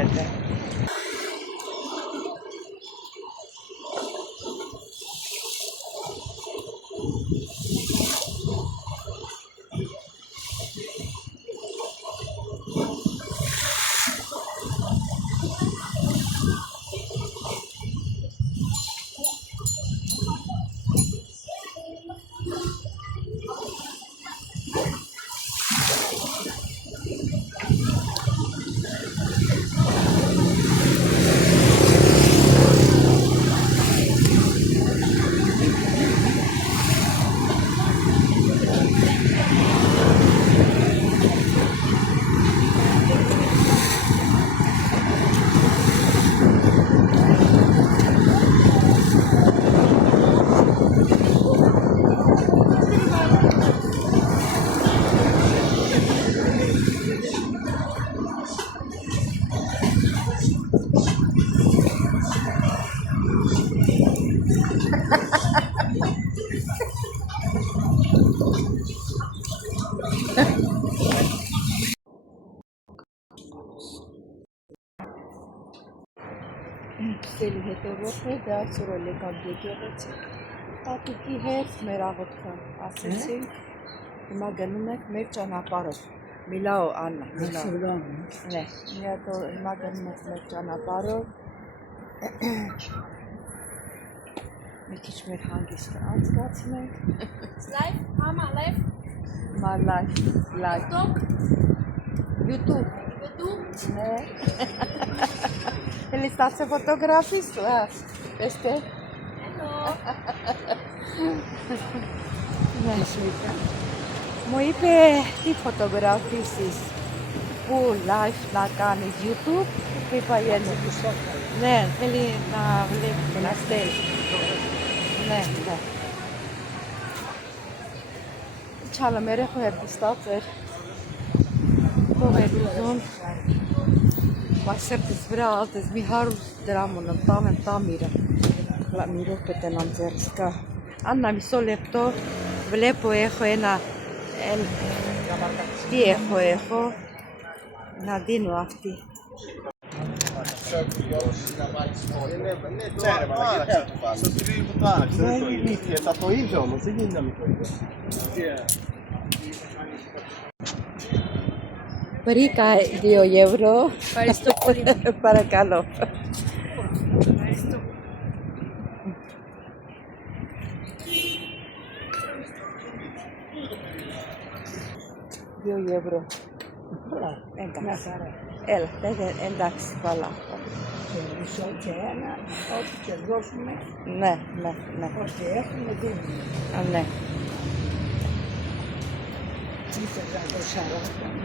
հետ է։ Սելի հետևորդներ դա այսօր եկան եկեղեցի տատիկի հետ մեր աղոթքը ասեցինք հիմա գնում ենք մեր ճանապարհով Միլաո Աննա հիմա գնում ենք մեր ճանապարհով մի քիչ մեր հանգիստը անցկացնենք Live, mama, live. Մա լայվ YouTube Ναι. Θέλεις να σε φωτογραφίσω, πέστε. Ναι. Μου είπε τι φωτογραφίσεις που live να κάνεις YouTube. Που είπα ναι, θέλει να βλέπει και να στέλνει. Ναι, ναι. Չալը մեր έχω երդստած էր Ով էր ուզում Բայց սրտից վրա ալտես մի 100 դրամ ունեմ տամ իրը մի րոպե տենամ ձեռս կա Աննա միսո լեպտո վլեպո էխո ենա Դի էխո Նա դինու ավտի Brica 2 euro para calor. €2. Εντάξει, καλά. Ναι. Ναι.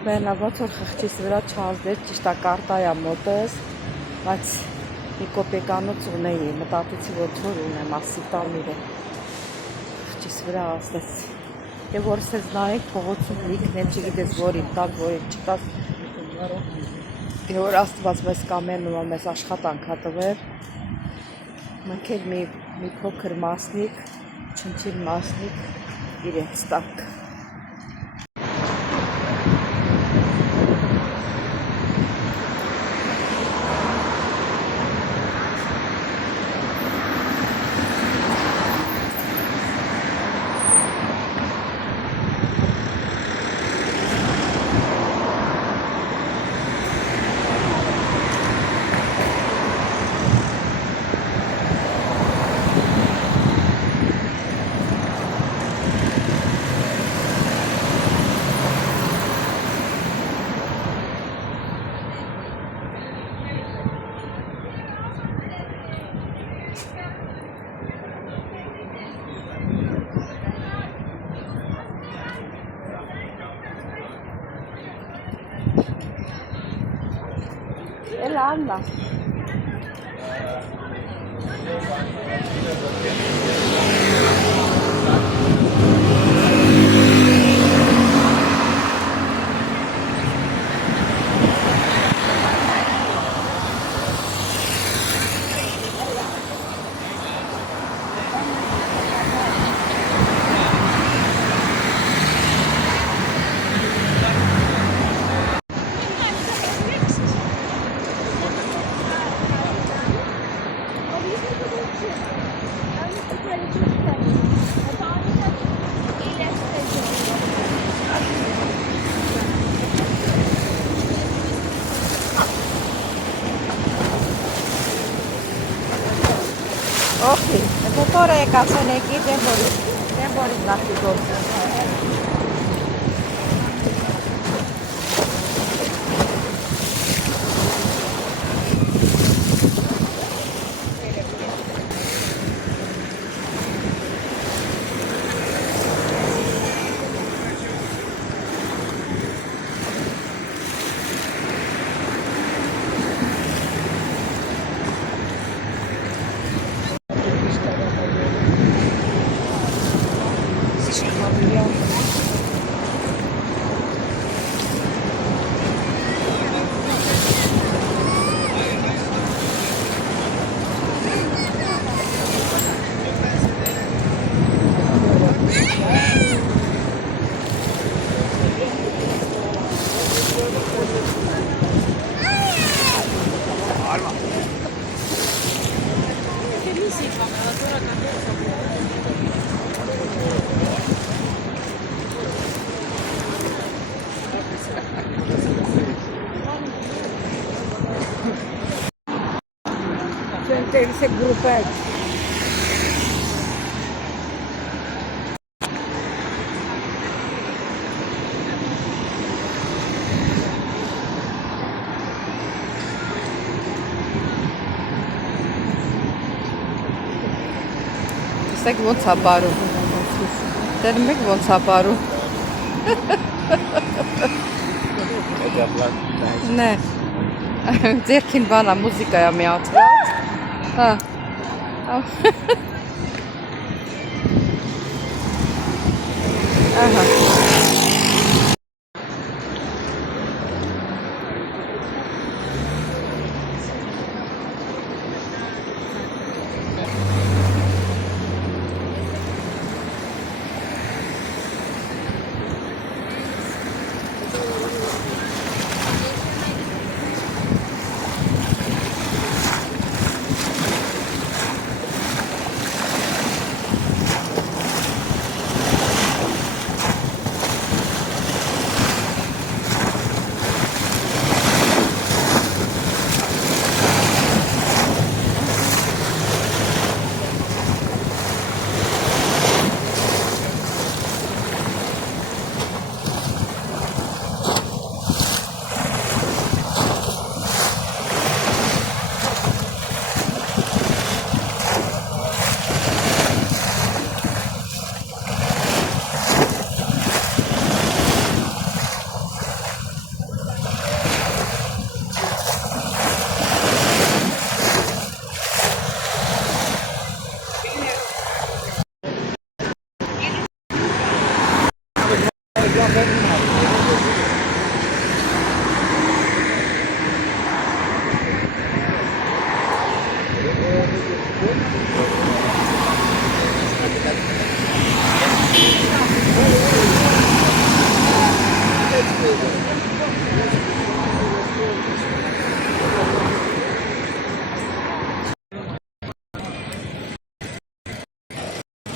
Բենա ոնց որ խղճիս վրա չազդեց, ճիշտ է կարտայա մոտս, բայց մի կոպեկանոց ունեի, մտածեցի ոնց որ ունեմ, ասի տամ իրեն, խղճիս վրա ազդեց, և որս ես նայեք փողոցում լիքն են, չգիտես որին տակ, որին չտակ, և որ աստված մեզ կամենում է մեզ աշխատանք հատվեր, մենք էլ մի փոքր մասնիկ, չնչին մասնիկ իրենց տակ Anna. Okay, motore կացոնեկի դեմբորի նախի գործը։ Ese grupo Տեսեք ոնց է բարում։ Դեռ մեկ ոնց է բարում։ Նե։ Ձերքին բանա մուզիկա է միացրած։ Հա։ Ահա։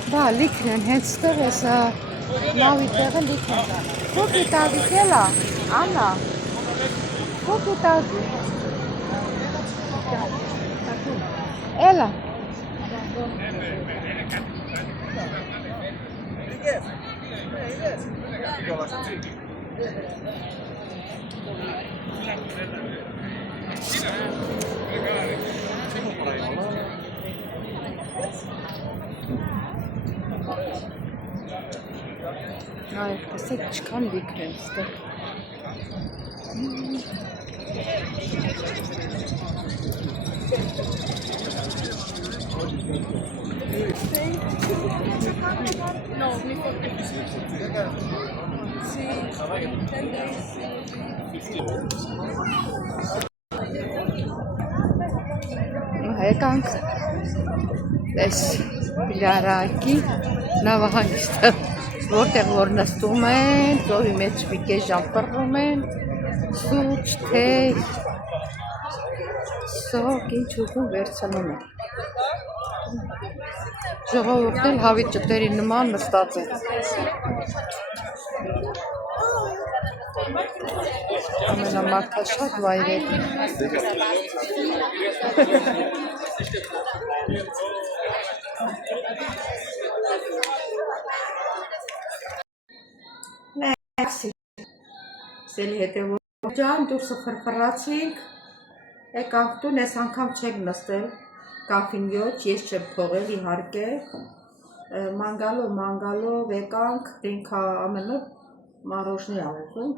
Բա լիքն են, հենց ստեղ է սա նավի տեղը լիք են։ Քոքի տազի կելա, Աննա, քոքի տազի։ Էլա։ Այ, տեսեք, ինչքան լիքն են ստեղ։ No, before. Sí, 10 days. Եկանք այս Լարակի նավահանգիստը, որտեղ որ նստում են, ծովի մեջ մի կես ժամ պռռում են, սուրճ, թե, սոկ, ինչ ուղում վերցնում են։ Ժողովուրդն էլ հավի ճտերի նման նստած են։ ամենամարդաշատ վայրեր։ Սելի հետևոր ջան, դուրսը ֆրֆրացինք, եկանք տուն, ես անգամ չեք նստել, կաֆին յոչ, ես չեմ թողել, իհարկե, մանգալով եկանք, ինքա ամենով մարոժնի ավուզում,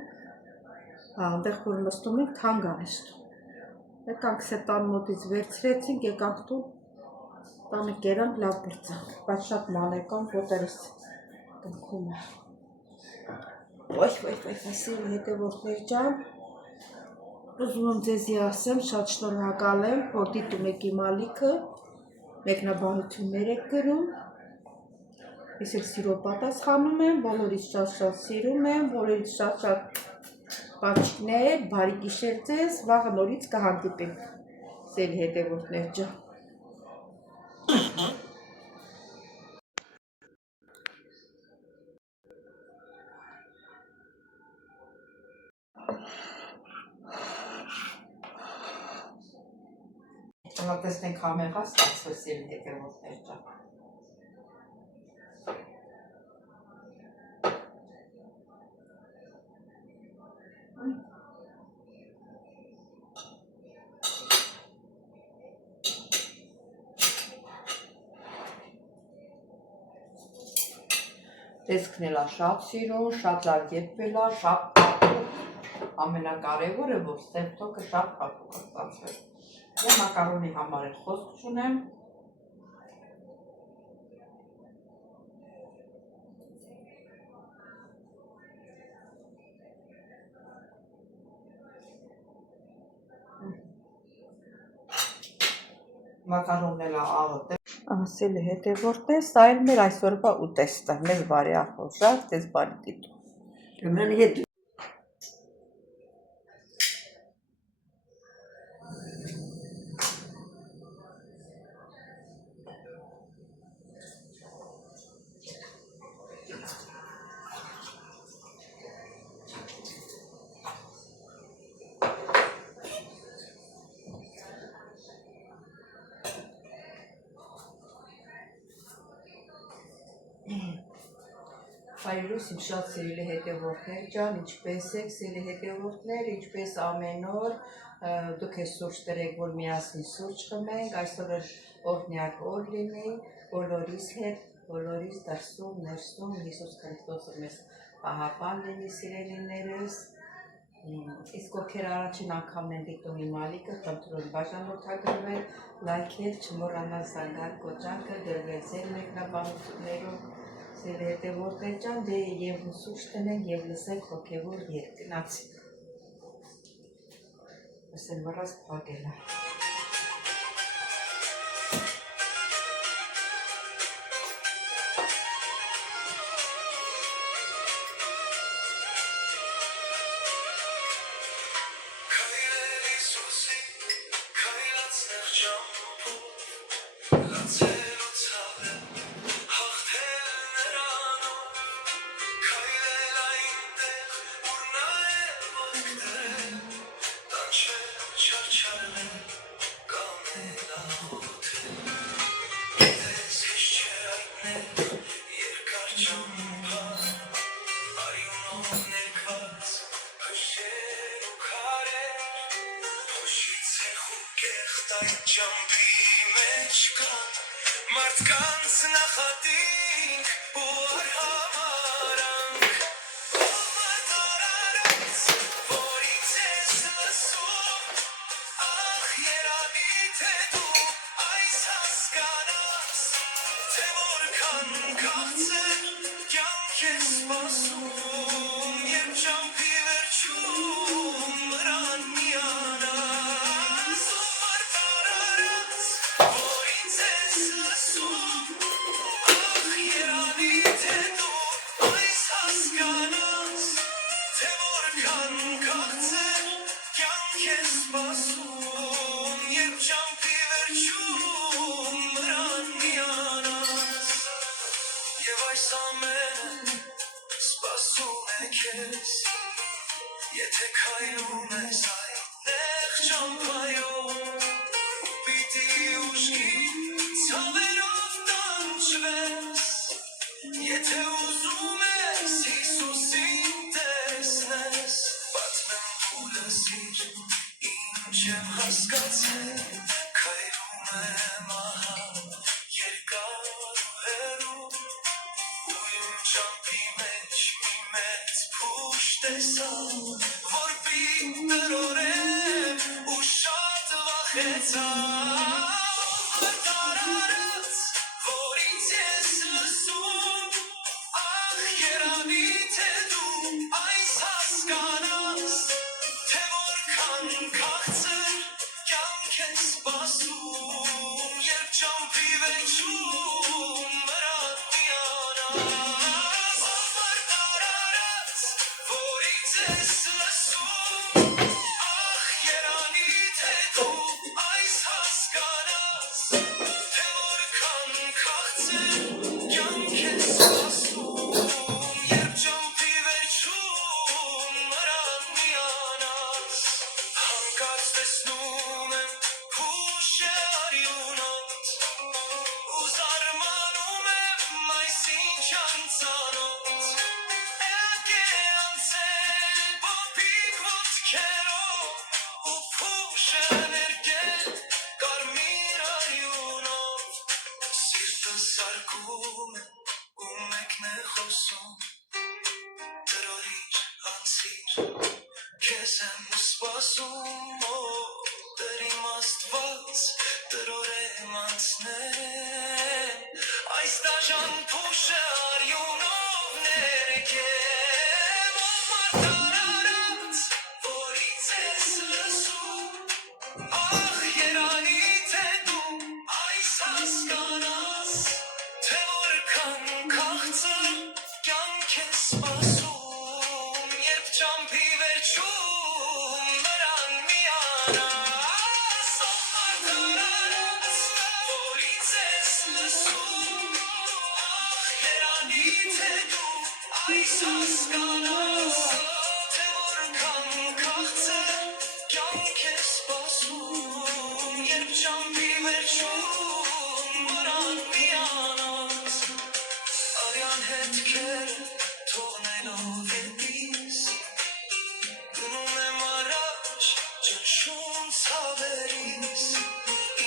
այնտեղ որ նստում ենք, թանկ արեստում, եկանք սետան մոտից վերցրեցինք, եկանք տուն, տանը կերանք, լավ բրծանք, բայց շատ ման եկանք, ոտերս տնքում է։ Սիրելի հետևորդներ ջան, ուզում եմ ձեզի ասեմ, շատ շնորհակալ եմ, որ դիտում եք իմ ալիքը, մեկնաբանություններ եք գրում, ես էլ սիրով պատասխանում եմ, բոլորից շատ սիրում եմ, բոլորից շատ պաչիկներ, բարի գիշեր ձեզ, վաղը նորից կհանդիպենք, սիրելի հետևորդներ ջան։ Տեսնենք համեղա ստացվեց սիրելի հետևորդներ ջան։ Տեսքն էլ շատ սիրուն, շատ լավ եպվել է, շատ փափուկ, ամենակարևորը, որ ստեփթոքը շատ փափուկ է ստացվել։ Ես մակարոնի համար էլ խոսք չունեմ։ Մակարոնն էլ աղոտ է։ Ասելի հետևորդներ, սա էլ մեր այսօրվա ուտեստը, մեր բարի ախորժակ, ձեզ բարի դիտում։ Հայրուս իմ շատ սիրելի հետևորդներ ջան, ինչպես եք սիրելի հետևորդներ, ինչպես ամեն օր, դուք ես սուրճ տրեք, որ միասին սուրճ խմենք, այսօր օրհնյակ օր լինի, բոլորիս հետ, բոլորիս դրսում, ներսում, Հիսուս Քրիստոսը մեզ պահապան լինի սիրելիներս, իսկ ովքեր առաջին անգամն են դիտում իմ ալիքը, խնդրում բաժանորդագրվել, լայքել, չմոռանալ զանգալ կոճակը, գրվել ձեր մեկնաբանություններով, սիրելի հետևորդներ ջան, դե եւ սուրճ տնենք եւ լսենք հոգեվոր երգ, գնացինք։ Ասեն վրաս փակել է։ Մարդկանց նախատինք ու արհամարանք Ովարդարարած, որից ես լսում Ախ երանի թե դու այս հասկանաս Թե որքան քաղցր կյանք ես սպասում Երբ ճամփի վերջում նրան միանաս Ովարդարարած, որից ես լսում Ախ երանի թե դու այս հասկանաս Թե որքան քաղցր կյանք ես սպասում Երբ ճամփի վերջում նրան միանաս Եվ այս ամենը սպասում է քեզ Եթե քայլում ես այդտեղ ճամփայով պիտի ուշքի ցավերով տանջվես եթե ուզում ես Հիսուսին տեսնես պատմեմ փուլսիր ինչ եմ հասկացել քայլում եմ ահա երկար ու հեռու ու իմ ճամփի մեջ մի մեծ փուշ տեսա որ պիտի տրորեմ ու շատ վախեցա տարարած որ ինձ ես լսում ախ երանի թե դու այս հասկանաս թե որքան քաղցր կյանք ես սպասում երբ ճամփի վերջում մրան միանաս տարարած որ ինձ ես լսում ախ երանի թե դու այս հասկանաս թե որքան քաղցր կյանք ես սպասում երբ ճամփի վերջում մրան միանաս հանկարծ տեսնում եմ հուշ է արյունոտ ու զարմանում եմ այս ինչ անծանոթ ելք է անցել փոփիկ ոտքերով ու փուշը ներկել կարմիր արյունով սիրտս զարկում է ու մեկն է խոսում տրորիր անցիր քեզ եմ սպասում դեր իմ Աստված տրորեմ անցնել այս դաժան փուշը արյունով ներկեմ տարարած որ ինձ ես լսում ախ երանի թե դու այս հասկանաս թե որքան քաղցր կյանք ես սպասում երբ ճամփի վերջում մրան միանաս տարարած որ ինձ ես լսում ախ երանի թե դու այս հասկանաս թե որքան քաղցր կյանք ես սպասում երբ ճամփի վերջում մրան միանաս արյան հետքեր թողնելով հետիս գնում եմ առաջ ճնշում ցավերիս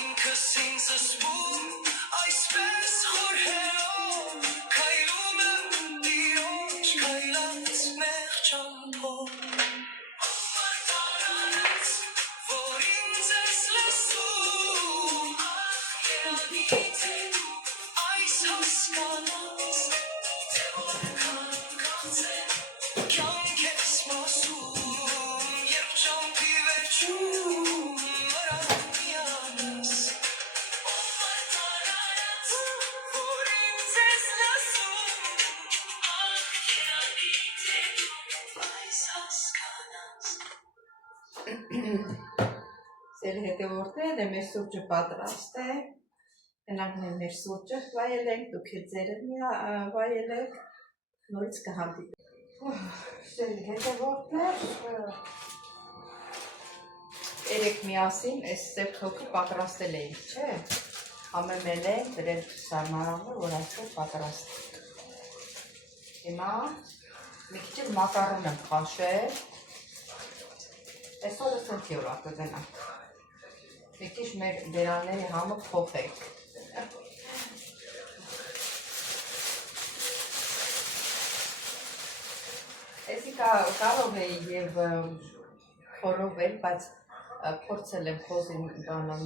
ինքս ինձ զսպում այսպես խորհելով քայլում եմ Տիրոջ քայլած նեղ ճամփով տարարած որ ինձ ես լսում ախ երանի թե դու այս հասկանաս թե որքան քաղցր կյանք ես սպասում երբ ճամփի վերջում մրան միանաս տարարած որ ինձ ես լսում ախ երանի թե դու այս հասկանաս Սեր հետևորդներ է մեր սուրճը պատրաստ է գնանք մեր սուրճը վայելենք դուք էլ ձերը վայելեք նորից կհանդիպենք Սեր հետևորդներ երեք միասին այս սև թոքը պատրաստել էինք չէ համեմել ենք դրել սարմարանը որ այսօր պատրաստ հիմա մի քիչ մակարոն եմ քաշել այսօր սնկի ուրա կգնանք մի քիչ մեր բերանների համը փոխենք Էսի կարող է եւ խորովել, բայց փորձել եմ խոզի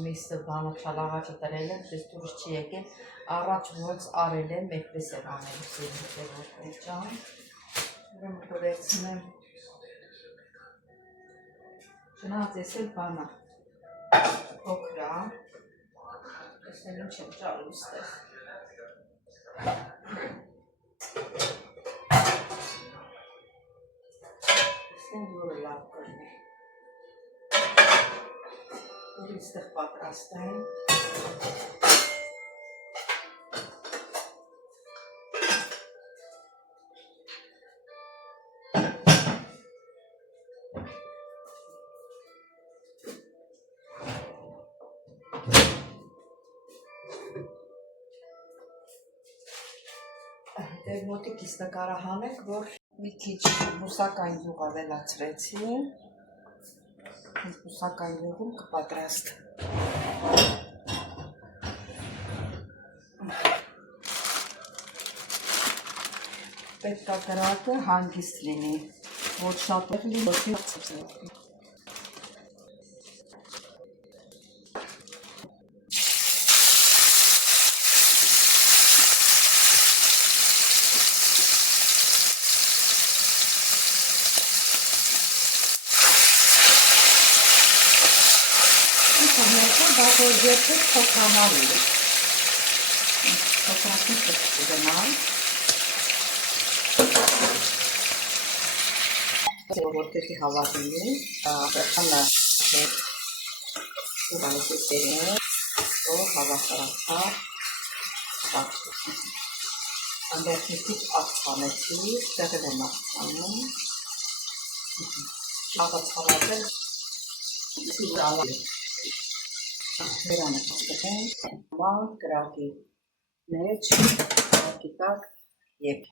միսը բանը չալաղաճը տրել եմ, դες դուրս չի եկել, առաջ ոնց արել եմ, այդպես եմ անել սերի հետևորդներ ջան, ուրեմն կվերցնեմ, չնայած ես էլ բանա, փոքր է, տեսնեմ ինչ եմ ճարում ստեղ, տեսնեմ որը լավ կրնի, որ իստեղ պատրաստ եմ, Դե մոտիկից նկարահանեք, որ մի քիչ բուսական յուղ ավելացրեցի։ Այս բուսական յուղում կպատրաստ։ Պետք է կրակը հանգիստ լինի, ոչ շատ լինի, ոչ ցածր։ Որ եթե թոքանալի է, թոքանալի կգնալ, որտեղի հավատիլի, վերջանա ուրանիքերին է, որ հավասարացա շատուր։ Անդերքնիքից աղցանեցի, տեղել եմ աղցանում, աղացանացել, սիվրալի։ Վերանը կստեղեն, ման, կրակի մեջ, կրակի տակ եկ։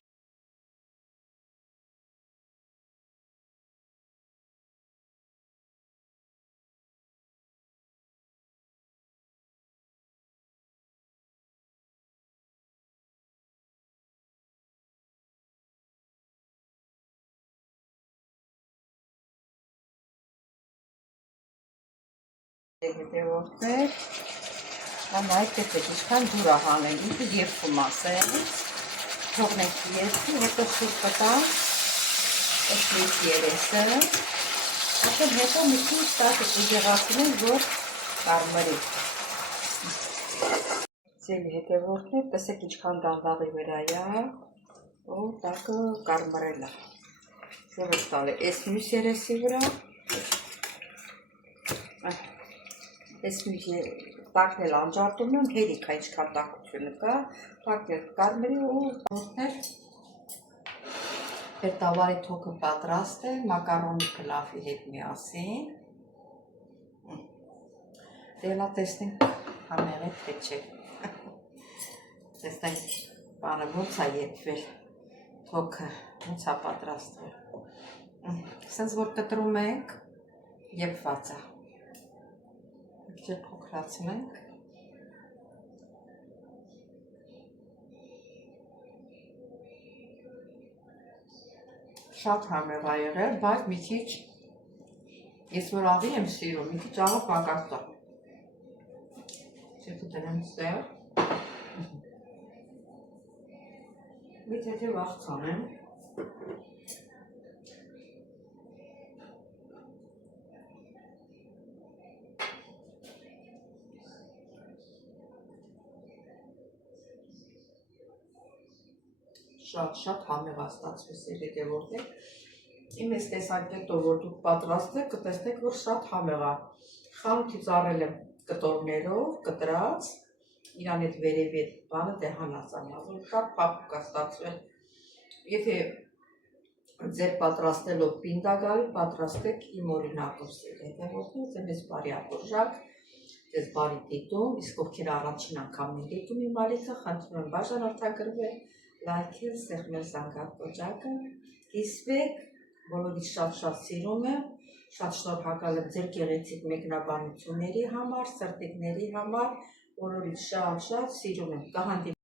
Հետևորդներ, նայք տեսեք, ինչքան դուր է հանել, ինքը երբում ասել, թողնենք երբի, հետո սուր կտանք, ըսլից երեսը, ապեն հետո մի քիչ տակը կուժեղացնենք, որ կարմրի։ Ձելի հետևորդներ, տեսեք ինչքան դանդաղի վրա է, ու տակը կարմրել է։ Որոշ տալ է, ես մյուս երեսի վրա, Ես տակն էլ անջատում եմ, հերիք ինչքան տակությունը կա, տակն էլ կարմրի ու որտներ տավարի թոքը պատրաստ է, մակարոնի կլավի հետ միասին։ Դելա տեսնենք համեղը թե չէ։ Տեսնենք բանը ոնց է եփվել, թոքը ոնց է պատրաստվել։ Սենց որ կտրում ենք, եփված է։ Եվ փոքրացնենք։ Շատ համեղ է եղել, բայց մի քիչ ես որ աղի եմ սիրում, մի քիչ աղը պակաս է։ Չեքը դրեմ ստեղ։ Մի թեթև աղցանեմ։ Շատ համեղ աստացվես հետևորդներ։ Իմ ես տեսակետով, որ դուք պատրաստեք, կտեսնեք, որ շատ համեղ է։ Խանութից առել եմ կտորներով, կտրած, իրան հետ վերևի հետ բանը դե հանածանյազում, շատ փափուկ է ստացվել։ Եթե ձեր պատրաստելով պինդ է գալի, պատրաստեք իմ օրինակով սեր հետևորդներ, ձեզ մեզ բարի ախորժակ, ձեզ բարի դիտում, իսկ ովքեր առաջին անգամ են դիտում իմ ալիքը, խնդրում եմ բաժան արտագրվել, լայքել, սեղմել զանգակ կոճակը, կիսվեք, բոլորից շատ սիրում եմ, շատ շնորհակալ եմ ձեր գեղեցիկ մեկնաբանությունների համար, սրտիկների համար, բոլորից շատ սիրում եմ, կհանդիպենք